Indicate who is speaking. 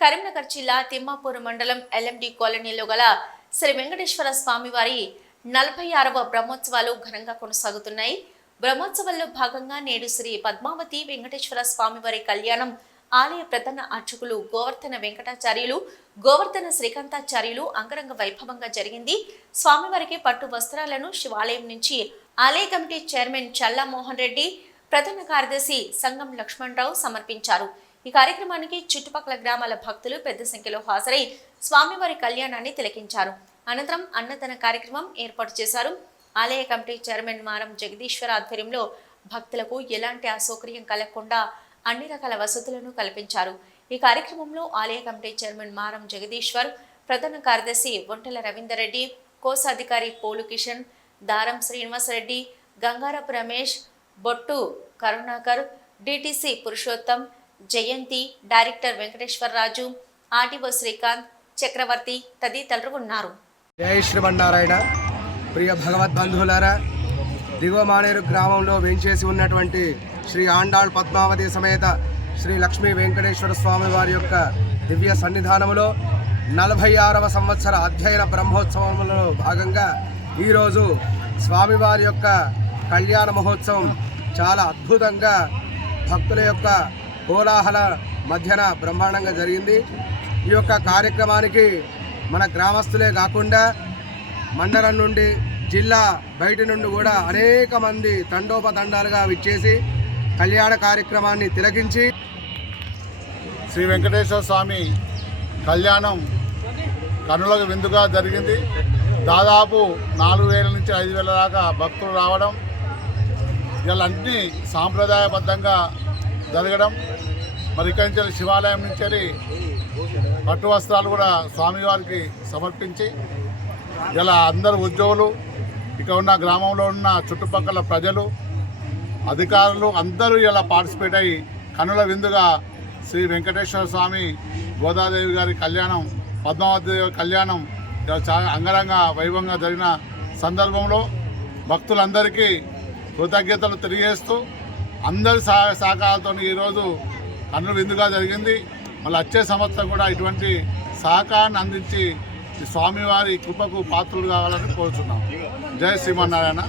Speaker 1: కరీంనగర్ జిల్లా తిమ్మాపూర్ మండలం ఎల్ఎండి కాలనీలో గల శ్రీ వెంకటేశ్వర స్వామివారి నలభై ఆరవ బ్రహ్మోత్సవాలు ఘనంగా కొనసాగుతున్నాయి. బ్రహ్మోత్సవాల్లో భాగంగా నేడు శ్రీ పద్మావతి వెంకటేశ్వర స్వామివారి కళ్యాణం ఆలయ ప్రధాన అర్చకులు గోవర్ధన వెంకటాచార్యులు గోవర్ధన శ్రీకాంతాచార్యులు అంగరంగ వైభవంగా జరిగింది. స్వామివారికి పట్టు వస్త్రాలను శివాలయం నుంచి ఆలయ కమిటీ చైర్మన్ చల్లా మోహన్ రెడ్డి ప్రధాన కార్యదర్శి సంగం లక్ష్మణరావు సమర్పించారు. ఈ కార్యక్రమానికి చుట్టుపక్కల గ్రామాల భక్తులు పెద్ద సంఖ్యలో హాజరై స్వామివారి కళ్యాణాన్ని తిలకించారు. అనంతరం అన్నదాన కార్యక్రమం ఏర్పాటు చేశారు. ఆలయ కమిటీ చైర్మన్ మారం జగదీశ్వర ఆధ్వర్యంలో భక్తులకు ఎలాంటి అసౌకర్యం కలగకుండా అన్ని రకాల వసతులను కల్పించారు. ఈ కార్యక్రమంలో ఆలయ కమిటీ చైర్మన్ మారం జగదీశ్వర్ ప్రధాన కార్యదర్శి ఒంటెల రవీందర్ రెడ్డి కోశాధికారి పోలు కిషన్ దారం Srinivasa Reddy Gangarapu Ramesh Bottu Karunakar DTC Purushottam Jayanti director Venkateswara Raju RTO Srikanth Chakravarthi తదితరులు ఉన్నారు.
Speaker 2: జై శ్రీమన్నారాయణ. ప్రియ భగవద్బంధువులారా దిగువ మానేరు గ్రామంలో వేంచేసి ఉన్నటువంటి శ్రీ ఆండాళ్ పద్మావతి సమేత శ్రీ లక్ష్మీ వెంకటేశ్వర స్వామి వారి యొక్క దివ్య సన్నిధానములో నలభై ఆరవ సంవత్సర అధ్యయన బ్రహ్మోత్సవంలో భాగంగా ఈరోజు స్వామివారి యొక్క కళ్యాణ మహోత్సవం చాలా అద్భుతంగా భక్తుల యొక్క కోలాహల మధ్యన బ్రహ్మాండంగా జరిగింది. ఈ యొక్క కార్యక్రమానికి మన గ్రామస్తులే కాకుండా మండలం నుండి జిల్లా బయట నుండి కూడా అనేక మంది తండోపతండాలుగా విచ్చేసి కళ్యాణ కార్యక్రమాన్ని తిలకించి
Speaker 3: శ్రీ వెంకటేశ్వర స్వామి కళ్యాణం కన్నులకు విందుగా జరిగింది. దాదాపు నాలుగు వేల నుంచి ఐదు వేల దాకా భక్తులు రావడం ఇలా అన్నీ సాంప్రదాయబద్ధంగా జరగడం మరి ఇక్కడి నుంచి శివాలయం నుంచి పట్టు వస్త్రాలు కూడా స్వామివారికి సమర్పించి ఇలా అందరు ఉద్యోగులు ఇక్కడ ఉన్న గ్రామంలో ఉన్న చుట్టుపక్కల ప్రజలు అధికారులు అందరూ ఇలా పార్టిసిపేట్ అయ్యి కనుల విందుగా శ్రీ వెంకటేశ్వర స్వామి గోదాదేవి గారి కళ్యాణం పద్మావతి కళ్యాణం ఇలా చాలా అంగరంగ వైభవంగా జరిగిన సందర్భంలో భక్తులందరికీ కృతజ్ఞతలు తెలియజేస్తూ అందరి సహాయ సహకారాలతో ఈరోజు కన్నుల విందుగా జరిగింది. మళ్ళీ వచ్చే సంవత్సరం కూడా ఇటువంటి సహకారాన్ని అందించి స్వామివారి కృపకు పాత్రులు కావాలని కోరుతున్నాం జయ శ్రీమన్నారాయణ.